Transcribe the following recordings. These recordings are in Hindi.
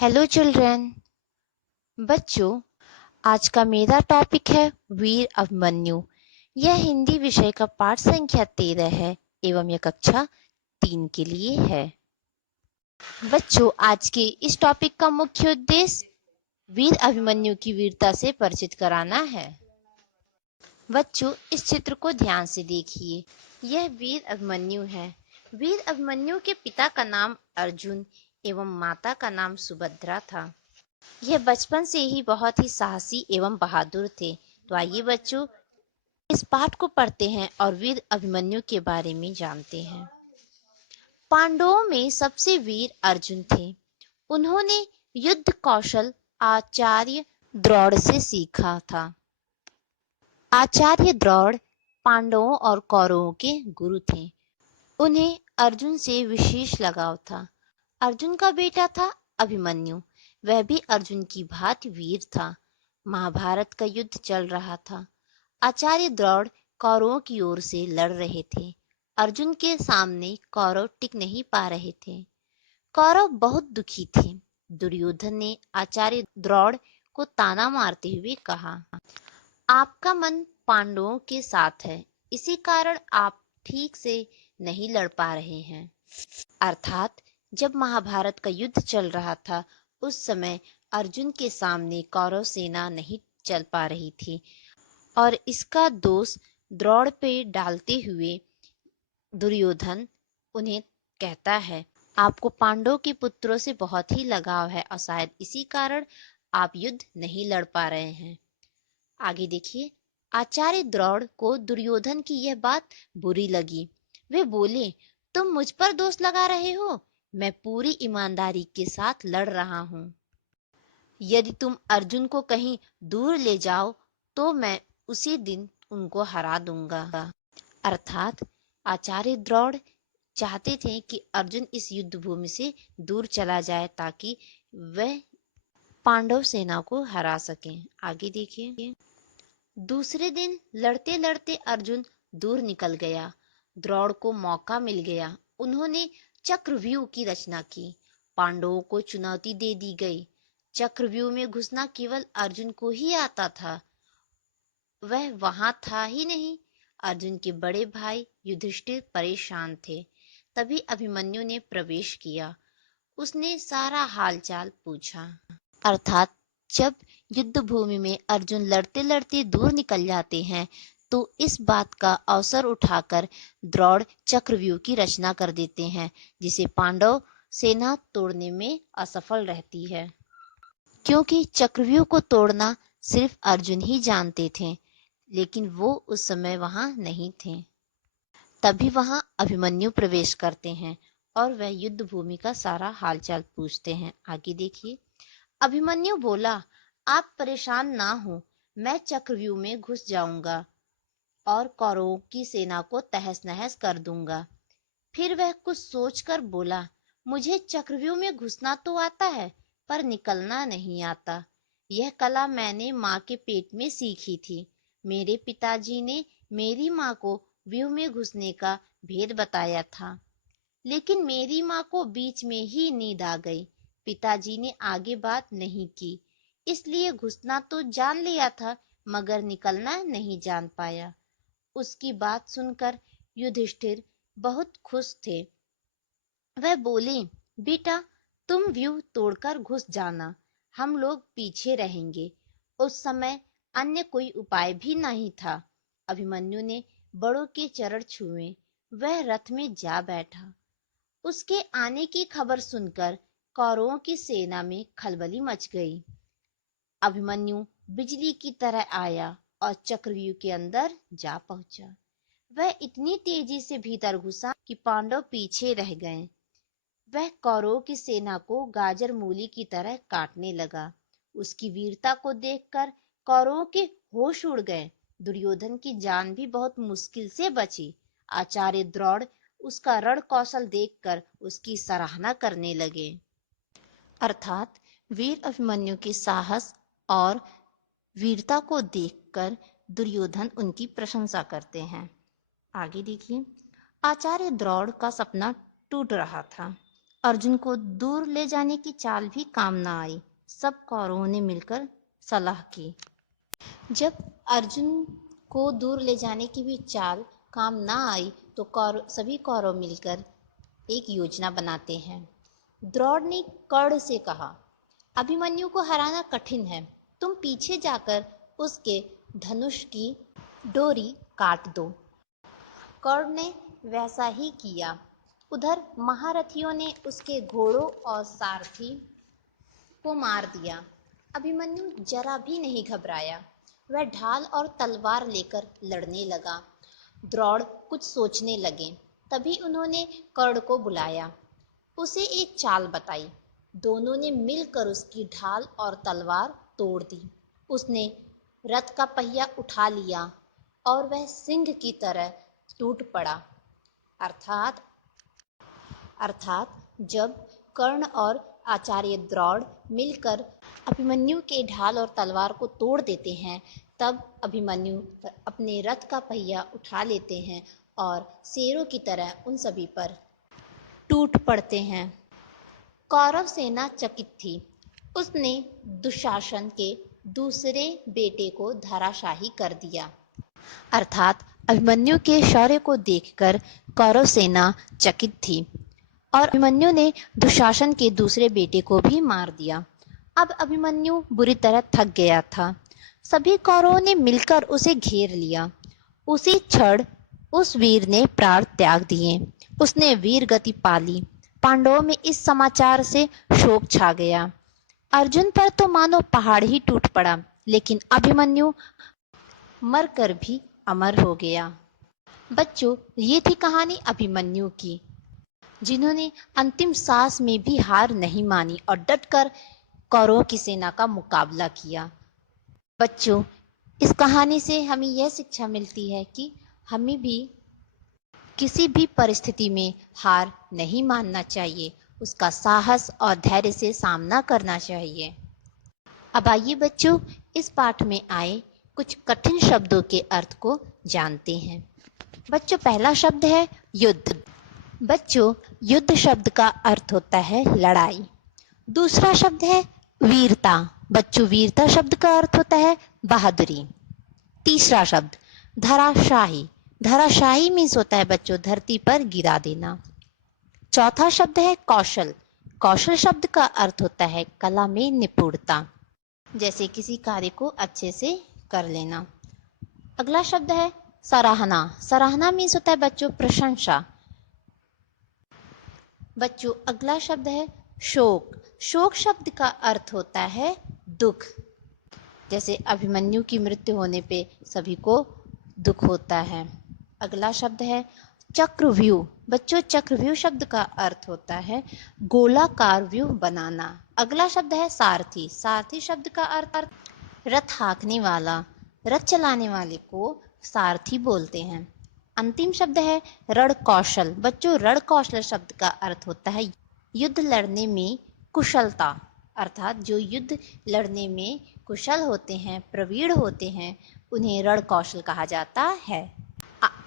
Hello children. बच्चों, आज का मेरा टॉपिक है वीर अभिमन्यु। यह हिंदी विषय का पाठ संख्या 13 है एवं यह कक्षा 3 के लिए है। बच्चों, आज के इस टॉपिक का मुख्य उद्देश्य वीर अभिमन्यु की वीरता से परिचित कराना है। बच्चों, इस चित्र को ध्यान से देखिए। यह वीर अभिमन्यु है। वीर अभिमन्यु के पिता का नाम अर्जुन एवं माता का नाम सुभद्रा था। यह बचपन से ही बहुत ही साहसी एवं बहादुर थे। तो आइए बच्चों, इस पाठ को पढ़ते हैं और वीर अभिमन्यु के बारे में जानते हैं। पांडवों में सबसे वीर अर्जुन थे। उन्होंने युद्ध कौशल आचार्य द्रोण से सीखा था। आचार्य द्रोण पांडवों और कौरवों के गुरु थे। उन्हें अर्जुन से विशेष लगाव था। अर्जुन का बेटा था अभिमन्यु। वह भी अर्जुन की भांति वीर था। महाभारत का युद्ध चल रहा था। आचार्य द्रोण कौरवों की ओर से लड़ रहे थे। अर्जुन के सामने कौरव टिक नहीं पा रहे थे। कौरव बहुत दुखी थे। दुर्योधन ने आचार्य द्रोण को ताना मारते हुए कहा, आपका मन पांडवों के साथ है, इसी कारण आप ठीक से नहीं लड़ पा रहे हैं। अर्थात जब महाभारत का युद्ध चल रहा था, उस समय अर्जुन के सामने कौरव सेना नहीं चल पा रही थी और इसका दोष द्रोण पे डालते हुए दुर्योधन उन्हें कहता है, आपको पांडवों के पुत्रों से बहुत ही लगाव है और शायद इसी कारण आप युद्ध नहीं लड़ पा रहे हैं। आगे देखिए। आचार्य द्रोण को दुर्योधन की यह बात बुरी लगी। वे बोले, तुम मुझ पर दोष लगा रहे हो। मैं पूरी ईमानदारी के साथ लड़ रहा हूँ। यदि तुम अर्जुन को कहीं दूर ले जाओ तो मैं उसी दिन उनको हरा दूंगा। अर्थात आचार्य द्रोण चाहते थे कि अर्जुन इस युद्ध भूमि से दूर चला जाए ताकि वह पांडव सेना को हरा सके। आगे देखिए। दूसरे दिन लड़ते लड़ते अर्जुन दूर निकल गया। द्रोण को मौका मिल गया। उन्होंने चक्रव्यूह की रचना की। पांडवों को चुनौती दे दी गई। चक्रव्यूह में घुसना केवल अर्जुन को ही आता था। वह वहां था ही नहीं। अर्जुन के बड़े भाई युधिष्ठिर परेशान थे। तभी अभिमन्यु ने प्रवेश किया। उसने सारा हालचाल पूछा। अर्थात जब युद्ध भूमि में अर्जुन लड़ते लड़ते दूर निकल जाते हैं तो इस बात का अवसर उठाकर द्रोण चक्रव्यूह की रचना कर देते हैं, जिसे पांडव सेना तोड़ने में असफल रहती है। क्योंकि चक्रव्यूह को तोड़ना सिर्फ अर्जुन ही जानते थे, लेकिन वो उस समय वहां नहीं थे। तभी वहां अभिमन्यु प्रवेश करते हैं और वह युद्ध भूमि का सारा हालचाल पूछते हैं। आगे देखिए। अभिमन्यु बोला, आप परेशान ना हो, मैं चक्रव्यूह में घुस जाऊंगा और कौरवों की सेना को तहस नहस कर दूंगा। फिर वह कुछ सोचकर बोला, मुझे चक्रव्यूह में घुसना तो आता है पर निकलना नहीं आता। यह कला मैंने माँ के पेट में सीखी थी। मेरे पिताजी ने मेरी माँ को व्यूह में घुसने का भेद बताया था, लेकिन मेरी माँ को बीच में ही नींद आ गई। पिताजी ने आगे बात नहीं की, इसलिए घुसना तो जान लिया था मगर निकलना नहीं जान पाया। उसकी बात सुनकर युधिष्ठिर बहुत खुश थे। वह बोले, बेटा तुम व्यूह तोड़कर घुस जाना, हम लोग पीछे रहेंगे। उस समय अन्य कोई उपाय भी नहीं था। अभिमन्यु ने बड़ों के चरण छुए। वह रथ में जा बैठा। उसके आने की खबर सुनकर कौरवों की सेना में खलबली मच गई। अभिमन्यु बिजली की तरह आया और चक्रव्यूह के अंदर जा पहुंचा। वह इतनी तेजी से भीतर घुसा कि पांडव पीछे रह गए। वह कौरवों की सेना को गाजर मूली की तरह काटने लगा। उसकी वीरता को देखकर कौरवों के होश उड़ गए। दुर्योधन की जान भी बहुत मुश्किल से बची। आचार्य द्रोण उसका रण कौशल देखकर उसकी सराहना करने लगे। अर्थात वीर अभिमन्यु के साहस और वीरता को देखकर दुर्योधन उनकी प्रशंसा करते हैं। आगे देखिए। आचार्य द्रोण का सपना टूट रहा था। अर्जुन को दूर ले जाने की चाल भी काम न आई। सब कौरवों ने मिलकर सलाह की। जब अर्जुन को दूर ले जाने की भी चाल काम न आई तो सभी कौरव मिलकर एक योजना बनाते हैं। द्रोण ने कर्ण से कहा, अभिमन्यु को हराना कठिन है, तुम पीछे जाकर उसके धनुष की डोरी काट दो। कर्ण ने वैसा ही किया। उधर महारथियों ने उसके घोड़ों और सारथी को मार दिया। अभिमन्यु जरा भी नहीं घबराया। वह ढाल और तलवार लेकर लड़ने लगा। द्रोण कुछ सोचने लगे। तभी उन्होंने कर्ण को बुलाया, उसे एक चाल बताई। दोनों ने मिलकर उसकी ढाल और तलवार तोड़ दी। उसने रथ का पहिया उठा लिया और वह सिंह की तरह टूट पड़ा। अर्थात जब कर्ण और आचार्य द्रोण मिलकर अभिमन्यु के ढाल और तलवार को तोड़ देते हैं, तब अभिमन्यु अपने रथ का पहिया उठा लेते हैं और शेरों की तरह उन सभी पर टूट पड़ते हैं। कौरव सेना चकित थी। उसने दुशासन के दूसरे बेटे को धराशाही कर दिया। अर्थात अभिमन्यु के शौर्य को देखकर कौरव सेना चकित थी और अभिमन्यु ने दुशासन के दूसरे बेटे को भी मार दिया। अब अभिमन्यु बुरी तरह थक गया था। सभी कौरवों ने मिलकर उसे घेर लिया। उसी क्षण उस वीर ने प्राण त्याग दिए। उसने वीर गति पा ली। पांडवों में इस समाचार से शोक छा गया। अर्जुन पर तो मानो पहाड़ ही टूट पड़ा, लेकिन अभिमन्यु मरकर भी अमर हो गया। बच्चों, ये थी कहानी अभिमन्यु की, जिन्होंने अंतिम सांस में भी हार नहीं मानी और डटकर कौरवों की सेना का मुकाबला किया। बच्चों, इस कहानी से हमें यह शिक्षा मिलती है कि हमें भी किसी भी परिस्थिति में हार नहीं मानना चाहिए, उसका साहस और धैर्य से सामना करना चाहिए। अब आइए बच्चों, इस पाठ में आए कुछ कठिन शब्दों के अर्थ को जानते हैं। बच्चों, पहला शब्द है युद्ध। बच्चों, युद्ध शब्द का अर्थ होता है लड़ाई। दूसरा शब्द है वीरता। बच्चों, वीरता शब्द का अर्थ होता है बहादुरी। तीसरा शब्द धराशाही। धराशाही मीन्स होता है बच्चों धरती पर गिरा देना। चौथा शब्द है कौशल। कौशल शब्द का अर्थ होता है कला में निपुणता, जैसे किसी कार्य को अच्छे से कर लेना। अगला शब्द है सराहना। सराहना मीन्स होता है बच्चों प्रशंसा। बच्चों, अगला शब्द है शोक। शोक शब्द का अर्थ होता है दुख, जैसे अभिमन्यु की मृत्यु होने पे सभी को दुख होता है। अगला शब्द है चक्रव्यूह। बच्चों, चक्रव्यूह शब्द का अर्थ होता है गोलाकार व्यूह बनाना। अगला शब्द है सारथी। सारथी शब्द का अर्थ रथ हाँकने वाला, रथ चलाने वाले को सारथी बोलते हैं। अंतिम शब्द है रण कौशल। बच्चों, रण कौशल शब्द का अर्थ होता है युद्ध लड़ने में कुशलता, अर्थात जो युद्ध लड़ने में कुशल होते हैं, प्रवीण होते हैं, उन्हें रण कौशल कहा जाता है।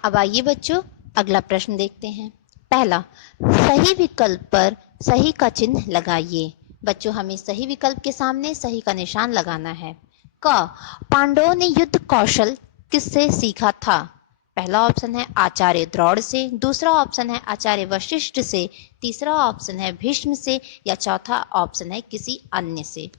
अब आइए बच्चों, अगला प्रश्न देखते हैं। पहला, सही विकल्प पर सही का चिन्ह लगाइए। बच्चों, हमें सही विकल्प के सामने सही का निशान लगाना है। क, पांडवों ने युद्ध कौशल किससे सीखा था? पहला ऑप्शन है आचार्य द्रोण से, दूसरा ऑप्शन है आचार्य वशिष्ठ से, तीसरा ऑप्शन है भीष्म से, या चौथा ऑप्शन है किसी अन्य से।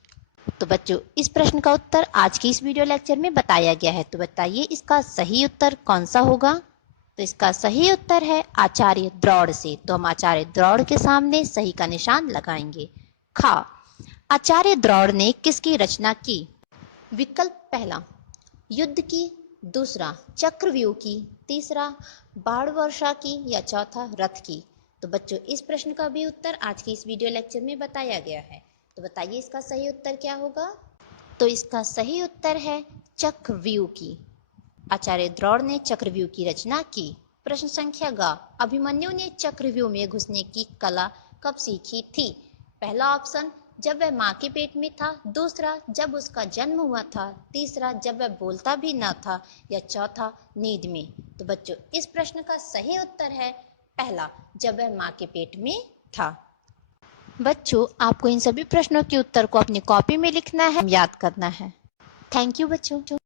तो बच्चों, इस प्रश्न का उत्तर आज की इस वीडियो लेक्चर में बताया गया है। तो बताइए इसका सही उत्तर कौन सा होगा? तो इसका सही उत्तर है आचार्य द्रोण से। तो हम आचार्य द्रोण के सामने सही का निशान लगाएंगे। ख, आचार्य द्रोण ने किसकी रचना की? विकल्प पहला युद्ध की, दूसरा चक्रव्यूह की, तीसरा बाण वर्षा की, या चौथा रथ की। तो बच्चों, इस प्रश्न का भी उत्तर आज की इस वीडियो लेक्चर में बताया गया है। तो बताइए इसका सही उत्तर क्या होगा? तो इसका सही उत्तर है चक्रव्यूह की। आचार्य द्रोण ने चक्रव्यूह की रचना की। प्रश्न संख्या ग, अभिमन्यु ने चक्रव्यूह में घुसने की कला कब सीखी थी? पहला ऑप्शन जब वह मां के पेट में था, दूसरा जब उसका जन्म हुआ था, तीसरा जब वह बोलता भी न था, या चौथा नींद में। तो बच्चों, इस प्रश्न का सही उत्तर है पहला, जब वह मां के पेट में था। बच्चों, आपको इन सभी प्रश्नों के उत्तर को अपनी कॉपी में लिखना है, याद करना है। थैंक यू बच्चों।